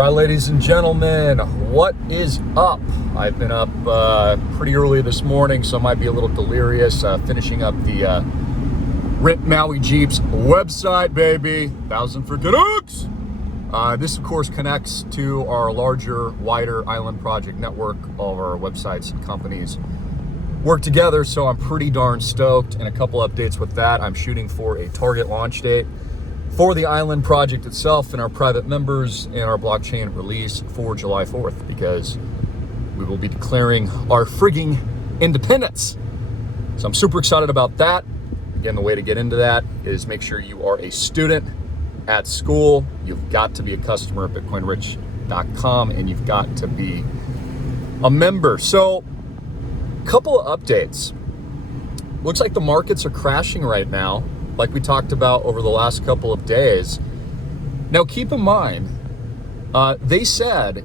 Right, ladies and gentlemen, what is up? I've been up pretty early this morning, so I might be a little delirious, finishing up the Rent Maui Jeeps website, baby. 1,000 for Canucks! This, of course, connects to our larger, wider island project network. All of our websites and companies work together, so I'm pretty darn stoked. And a couple updates with that. I'm shooting for a target launch date for the island project itself and our private members and our blockchain release for July 4th, because we will be declaring our frigging independence. So I'm super excited about that. Again, the way to get into that is make sure you are a student at school. You've got to be a customer at bitcoinrich.com, and you've got to be a member. So a couple of updates. Looks like the markets are crashing right now, like we talked about over the last couple of days. Now, keep in mind, they said,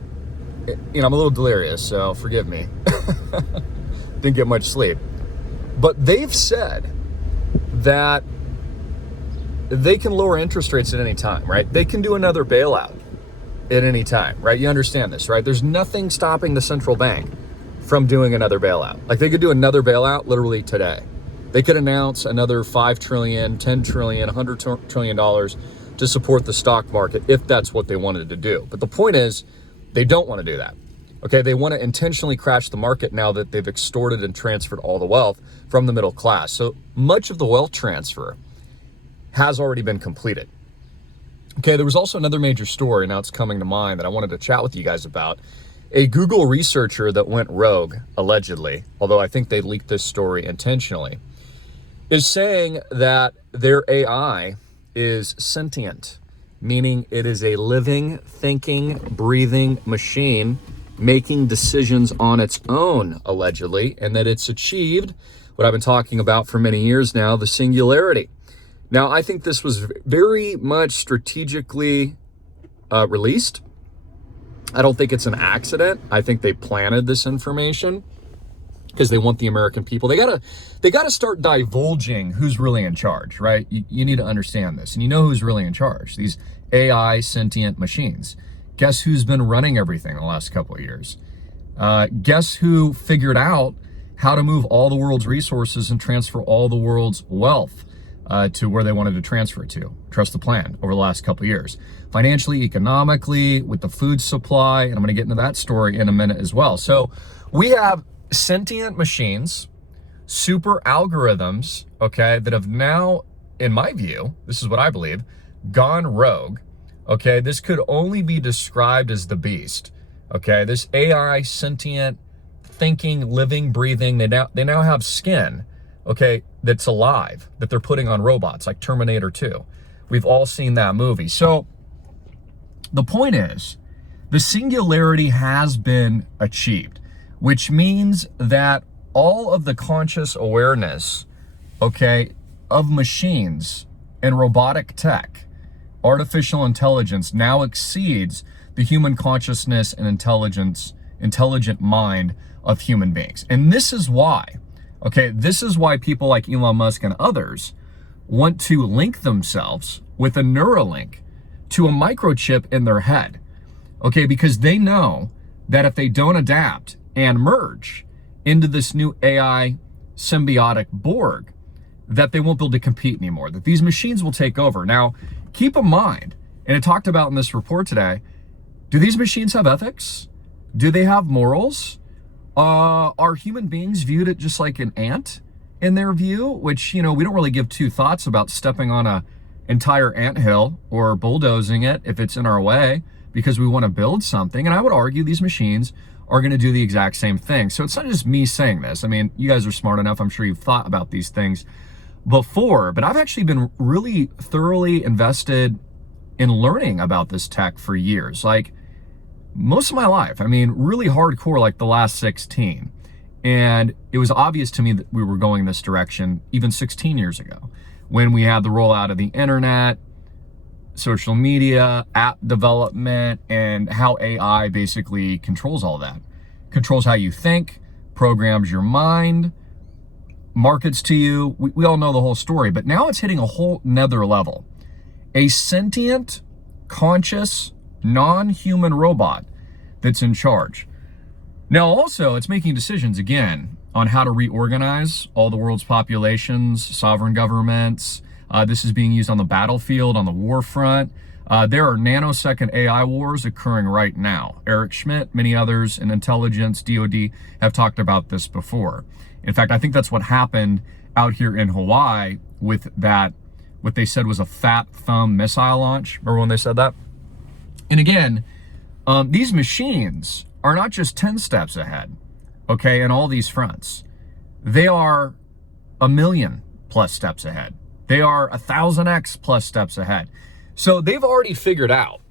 I'm a little delirious, so forgive me. Didn't get much sleep. But they've said that they can lower interest rates at any time, right? They can do another bailout at any time, right? You understand this, right? There's nothing stopping the central bank from doing another bailout. Like, they could do another bailout literally today. They could announce another $5 trillion, $10 trillion, $100 trillion to support the stock market if that's what they wanted to do. But the point is, they don't want to do that. Okay, they want to intentionally crash the market now that they've extorted and transferred all the wealth from the middle class. So much of the wealth transfer has already been completed. Okay, there was also another major story, now it's coming to mind, that I wanted to chat with you guys about. A Google researcher that went rogue, allegedly, although I think they leaked this story intentionally, is saying that their AI is sentient, meaning it is a living, thinking, breathing machine making decisions on its own, allegedly, and that it's achieved what I've been talking about for many years now, the singularity. Now, I think this was very much strategically released. I don't think it's an accident. I think they planted this information because they want the American people. They gotta start divulging who's really in charge, right? You need to understand this, and you know who's really in charge. These AI sentient machines. Guess who's been running everything the last couple of years? Guess who figured out how to move all the world's resources and transfer all the world's wealth to where they wanted to transfer it to? Trust the plan over the last couple of years. Financially, economically, with the food supply, and I'm gonna get into that story in a minute as well. So we have sentient machines, super algorithms, okay, that have now, in my view, this is what I believe, gone rogue. Okay, this could only be described as the beast. Okay, this AI sentient, thinking, living, breathing, they now have skin, okay, that's alive, that they're putting on robots like Terminator 2. We've all seen that movie. So the point is, the singularity has been achieved, which means that all of the conscious awareness, okay, of machines and robotic tech, artificial intelligence, now exceeds the human consciousness and intelligent mind of human beings. And this is why, okay, this is why people like Elon Musk and others want to link themselves with a Neuralink to a microchip in their head, okay, because they know that if they don't adapt and merge into this new AI symbiotic Borg, that they won't be able to compete anymore, that these machines will take over. Now, keep in mind, and it talked about in this report today, do these machines have ethics? Do they have morals? Are human beings viewed it just like an ant in their view, which, we don't really give two thoughts about stepping on a entire anthill or bulldozing it if it's in our way because we want to build something. And I would argue these machines are going to do the exact same thing. So it's not just me saying this. I mean, you guys are smart enough. I'm sure you've thought about these things before, but I've actually been really thoroughly invested in learning about this tech for years, like most of my life. I mean, really hardcore, like the last 16. And it was obvious to me that we were going this direction even 16 years ago when we had the rollout of the internet, social media, app development, and how AI basically controls all that. Controls how you think, programs your mind, markets to you. We all know the whole story, but now it's hitting a whole nother level. A sentient, conscious, non-human robot that's in charge. Now, also, it's making decisions, again, on how to reorganize all the world's populations, sovereign governments. This is being used on the battlefield, on the war front. There are nanosecond AI wars occurring right now. Eric Schmidt, many others in intelligence, DOD, have talked about this before. In fact, I think that's what happened out here in Hawaii with that, what they said was a fat thumb missile launch. Remember when they said that? And again, these machines are not just 10 steps ahead, okay, in all these fronts. They are 1,000,000 plus steps ahead. They are 1,000x plus steps ahead. So they've already figured out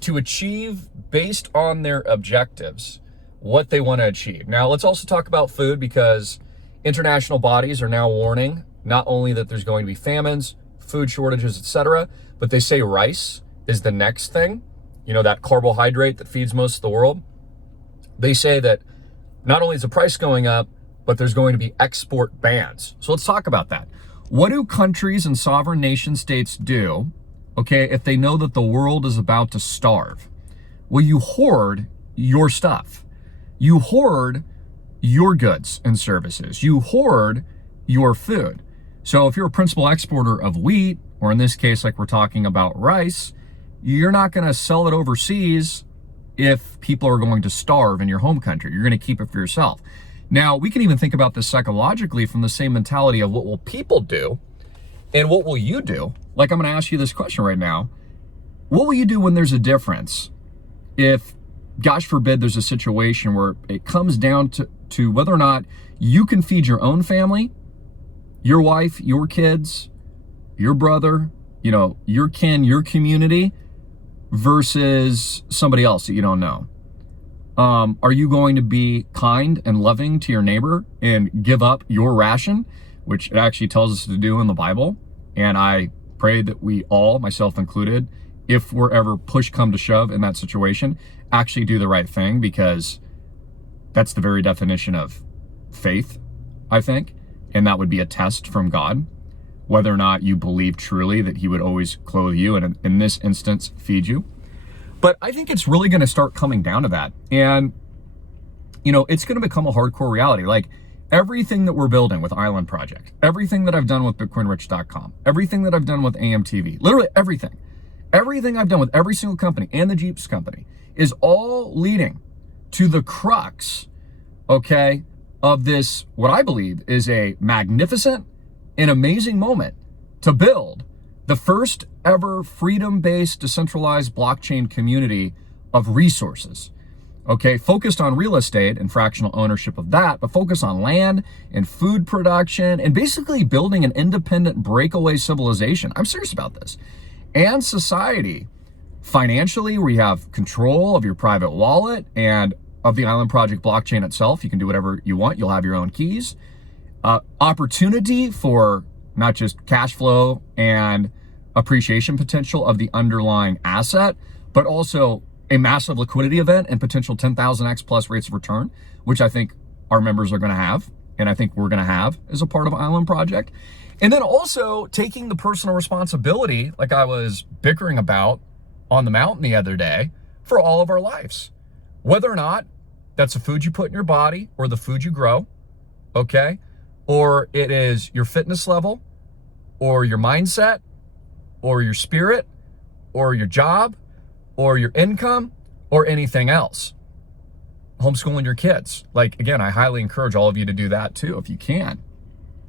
to achieve, based on their objectives, what they want to achieve. Now, let's also talk about food, because international bodies are now warning not only that there's going to be famines, food shortages, etc., but they say rice is the next thing, you know, that carbohydrate that feeds most of the world. They say that not only is the price going up, but there's going to be export bans. So let's talk about that. What do countries and sovereign nation states do, okay, if they know that the world is about to starve? Well, you hoard your stuff. You hoard your goods and services. You hoard your food. So if you're a principal exporter of wheat, or in this case, like we're talking about rice, you're not going to sell it overseas if people are going to starve in your home country. You're going to keep it for yourself. Now, we can even think about this psychologically from the same mentality of what will people do and what will you do? Like, I'm going to ask you this question right now. What will you do when there's a difference? If, gosh forbid, there's a situation where it comes down to whether or not you can feed your own family, your wife, your kids, your brother, you know, your kin, your community, versus somebody else that you don't know. Are you going to be kind and loving to your neighbor and give up your ration, which it actually tells us to do in the Bible? And I pray that we all, myself included, if we're ever push come to shove in that situation, actually do the right thing, because that's the very definition of faith, I think. And that would be a test from God, whether or not you believe truly that he would always clothe you, and in this instance, feed you. But I think it's really going to start coming down to that. And, you know, it's going to become a hardcore reality. Like, everything that we're building with Island Project, everything that I've done with BitcoinRich.com, everything that I've done with AMTV, literally everything I've done with every single company and the Jeeps company is all leading to the crux, okay, of this, what I believe is a magnificent and amazing moment to build the first ever freedom-based decentralized blockchain community of resources. Okay, focused on real estate and fractional ownership of that, but focus on land and food production and basically building an independent breakaway civilization. I'm serious about this. And society, financially, where you have control of your private wallet and of the Island Project blockchain itself. You can do whatever you want. You'll have your own keys. Opportunity for not just cash flow and appreciation potential of the underlying asset, but also a massive liquidity event and potential 10,000x plus rates of return, which I think our members are going to have, and I think we're going to have as a part of Island Project. And then also taking the personal responsibility, like I was bickering about on the mountain the other day, for all of our lives. Whether or not that's the food you put in your body or the food you grow, okay? Or it is your fitness level or your mindset or your spirit or your job or your income or anything else. Homeschooling your kids. Like, again, I highly encourage all of you to do that too, if you can.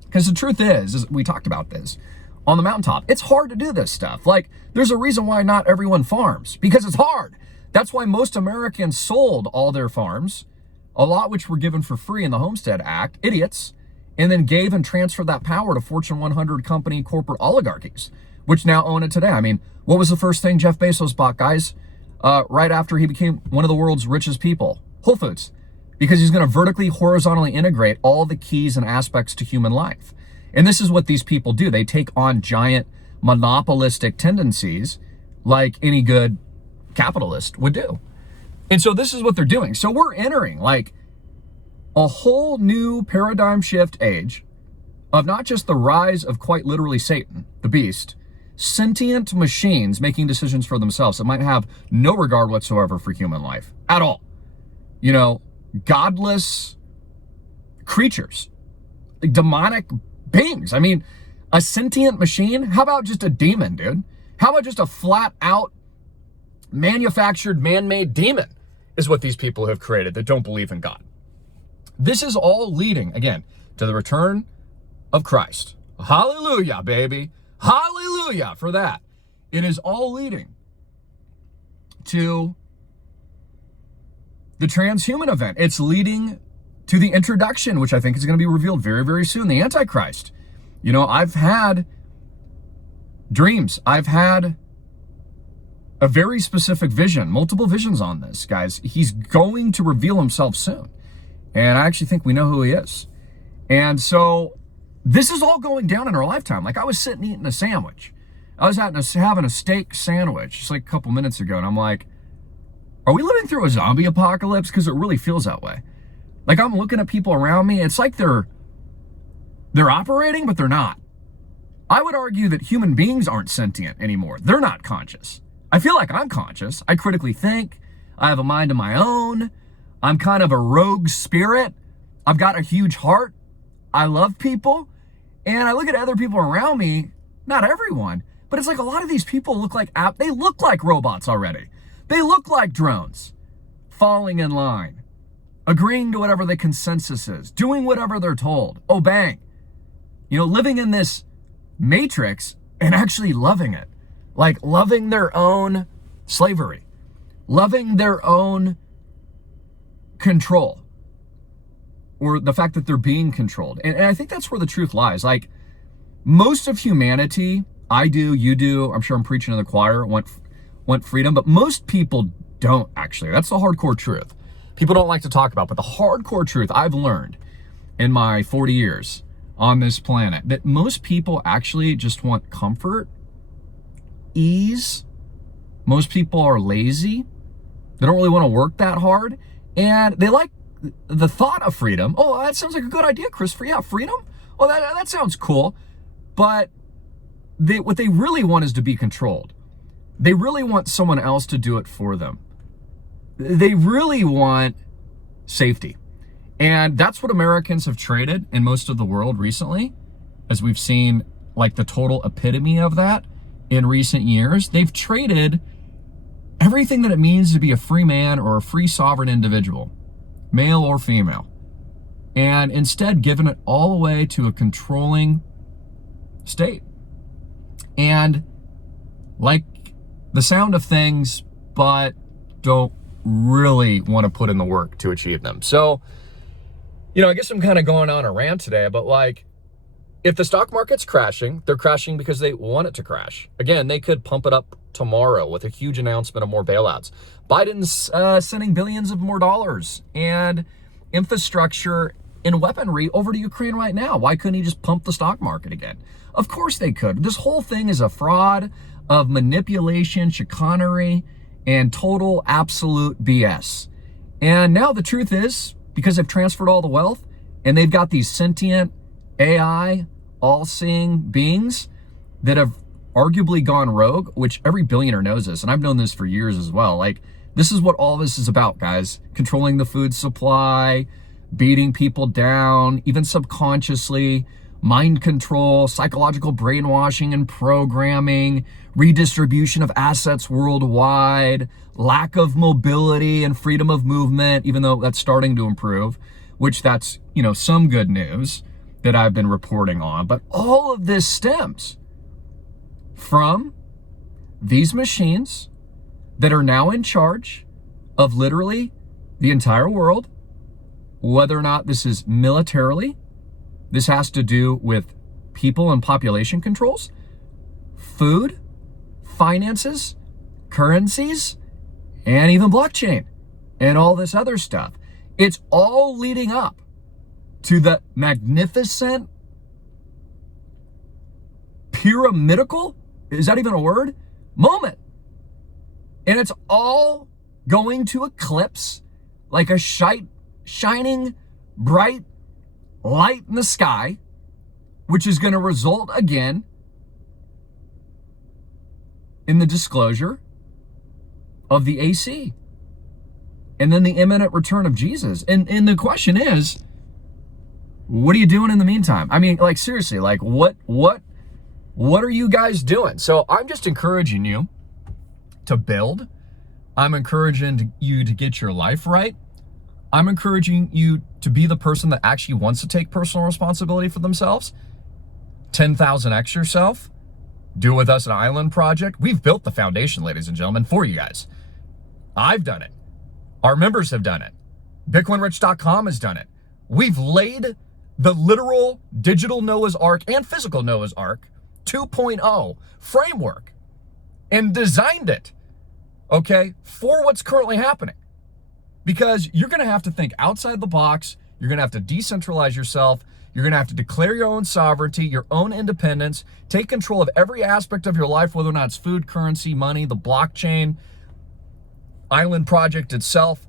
Because the truth is we talked about this on the mountaintop. It's hard to do this stuff. Like, there's a reason why not everyone farms, because it's hard. That's why most Americans sold all their farms, a lot which were given for free in the Homestead Act, idiots, and then gave and transferred that power to Fortune 100 company corporate oligarchies, which now own it today. I mean, what was the first thing Jeff Bezos bought, guys, right after he became one of the world's richest people? Whole Foods, because he's going to vertically, horizontally integrate all the keys and aspects to human life. And this is what these people do. They take on giant monopolistic tendencies like any good capitalist would do. And so this is what they're doing. So we're entering like a whole new paradigm shift age of not just the rise of quite literally Satan, the beast, sentient machines making decisions for themselves that might have no regard whatsoever for human life at all. You know, godless creatures, demonic beings. I mean, a sentient machine? How about just a demon, dude? How about just a flat out manufactured man-made demon is what these people have created that don't believe in God. This is all leading, again, to the return of Christ. Hallelujah, baby. Hallelujah for that. It is all leading to the transhuman event. It's leading to the introduction, which I think is going to be revealed very, very soon, the Antichrist. You know, I've had dreams. I've had a very specific vision, multiple visions on this, guys. He's going to reveal himself soon. And I actually think we know who he is. And so this is all going down in our lifetime. Like, I was sitting eating a sandwich. I was having a steak sandwich just like a couple minutes ago. And I'm like, are we living through a zombie apocalypse? Because it really feels that way. Like, I'm looking at people around me. It's like they're operating, but they're not. I would argue that human beings aren't sentient anymore. They're not conscious. I feel like I'm conscious. I critically think. I have a mind of my own. I'm kind of a rogue spirit. I've got a huge heart. I love people. And I look at other people around me, not everyone, but it's like a lot of these people look like robots already. They look like drones, falling in line, agreeing to whatever the consensus is, doing whatever they're told, obeying, you know, living in this matrix and actually loving it, like loving their own slavery, loving their own control, or the fact that they're being controlled. And I think that's where the truth lies. Like, most of humanity, I do, you do, I'm sure I'm preaching to the choir, want freedom, but most people don't actually. That's the hardcore truth. People don't like to talk about, but the hardcore truth I've learned in my 40 years on this planet, that most people actually just want comfort, ease. Most people are lazy. They don't really want to work that hard. And they like the thought of freedom. Oh, that sounds like a good idea, Christopher. Yeah, freedom? Oh, that sounds cool. But what they really want is to be controlled. They really want someone else to do it for them. They really want safety. And that's what Americans have traded in most of the world recently, as we've seen like the total epitome of that in recent years. They've traded everything that it means to be a free man or a free sovereign individual, male or female, and instead given it all away to a controlling state. And like the sound of things, but don't really want to put in the work to achieve them. So, you know, I guess I'm kind of going on a rant today, but like, if the stock market's crashing, they're crashing because they want it to crash. Again, they could pump it up tomorrow with a huge announcement of more bailouts. Biden's sending billions of more dollars and infrastructure and weaponry over to Ukraine right now. Why couldn't he just pump the stock market again? Of course they could. This whole thing is a fraud of manipulation, chicanery, and total absolute BS. And now the truth is, because they've transferred all the wealth and they've got these sentient AI, all-seeing beings that have arguably gone rogue, which every billionaire knows this, and I've known this for years as well. Like, this is what all this is about, guys. Controlling the food supply, beating people down, even subconsciously, mind control, psychological brainwashing and programming, redistribution of assets worldwide, lack of mobility and freedom of movement, even though that's starting to improve, which that's, you know, some good news that I've been reporting on. But all of this stems from these machines that are now in charge of literally the entire world, whether or not this is militarily. This has to do with people and population controls, food, finances, currencies, and even blockchain and all this other stuff. It's all leading up to the magnificent, pyramidical, is that even a word? Moment. And it's all going to eclipse like a shining, bright light in the sky, which is going to result again in the disclosure of the AC and then the imminent return of Jesus. And the question is, what are you doing in the meantime? I mean, like, seriously, like, what are you guys doing? So I'm just encouraging you to build. I'm encouraging you to get your life right. I'm encouraging you to be the person that actually wants to take personal responsibility for themselves. 10,000x yourself. Do with us an island project. We've built the foundation, ladies and gentlemen, for you guys. I've done it. Our members have done it. BitcoinRich.com has done it. We've laid the literal digital Noah's Ark and physical Noah's Ark 2.0 framework and designed it, okay, for what's currently happening. Because you're going to have to think outside the box. You're going to have to decentralize yourself. You're going to have to declare your own sovereignty, your own independence, take control of every aspect of your life, whether or not it's food, currency, money, the blockchain, island project itself,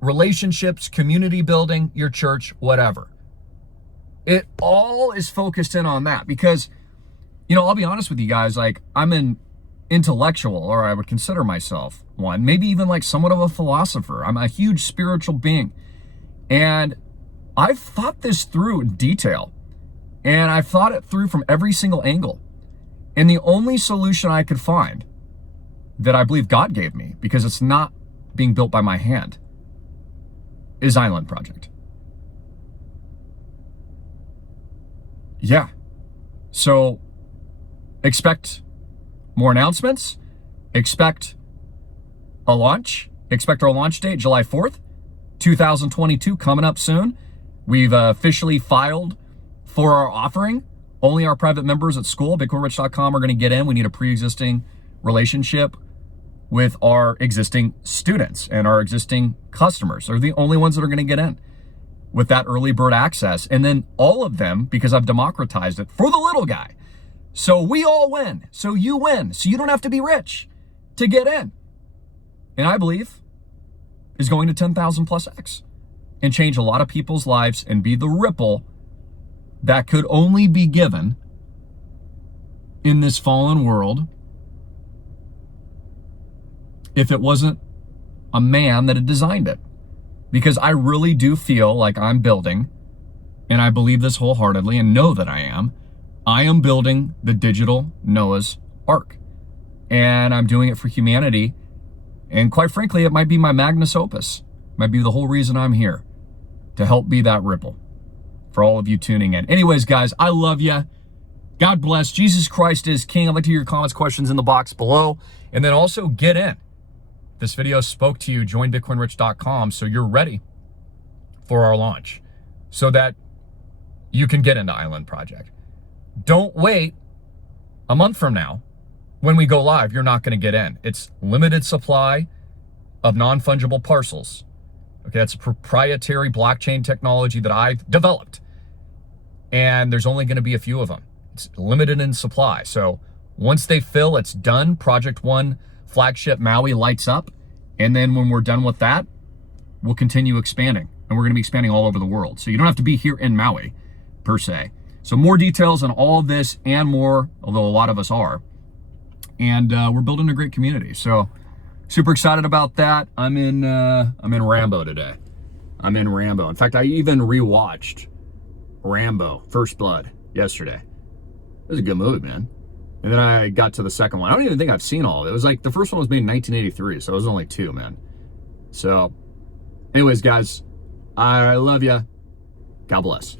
relationships, community building, your church, whatever. It all is focused in on that because, you know, I'll be honest with you guys, like, I'm an intellectual, or I would consider myself one, maybe even like somewhat of a philosopher. I'm a huge spiritual being. And I've thought this through in detail. And I've thought it through from every single angle. And the only solution I could find that I believe God gave me, because it's not being built by my hand, is Island Project. Yeah. So expect more announcements. Expect a launch. Expect our launch date, July 4th, 2022, coming up soon. We've officially filed for our offering. Only our private members at school, BitcoinRich.com, are going to get in. We need a pre-existing relationship with our existing students and our existing customers. They're the only ones that are going to get in with that early bird access. And then all of them, because I've democratized it for the little guy. So we all win. So you win. So you don't have to be rich to get in. And I believe is going to 10,000 plus X and change a lot of people's lives and be the ripple that could only be given in this fallen world if it wasn't a man that had designed it. Because I really do feel like I'm building, and I believe this wholeheartedly and know that I am building the digital Noah's Ark. And I'm doing it for humanity. And quite frankly, it might be my magnus opus. It might be the whole reason I'm here, to help be that ripple for all of you tuning in. Anyways, guys, I love you. God bless. Jesus Christ is King. I'd like to hear your comments, questions in the box below. And then also get in. This video spoke to you. Join BitcoinRich.com so you're ready for our launch so that you can get into Island Project. Don't wait a month from now. When we go live, you're not going to get in. It's limited supply of non-fungible parcels. Okay, that's a proprietary blockchain technology that I've developed. And there's only going to be a few of them. It's limited in supply. So once they fill, it's done. Project 1 flagship Maui lights up. And then when we're done with that, we'll continue expanding. And we're going to be expanding all over the world. So you don't have to be here in Maui, per se. So more details on all of this and more, although a lot of us are. And we're building a great community. So super excited about that. I'm in Rambo today. I'm in Rambo. In fact, I even rewatched Rambo First Blood yesterday. It was a good movie, man. And then I got to the second one. I don't even think I've seen all of it. It was like, the first one was made in 1983, so it was only 2, man. So anyways, guys, I love you. God bless.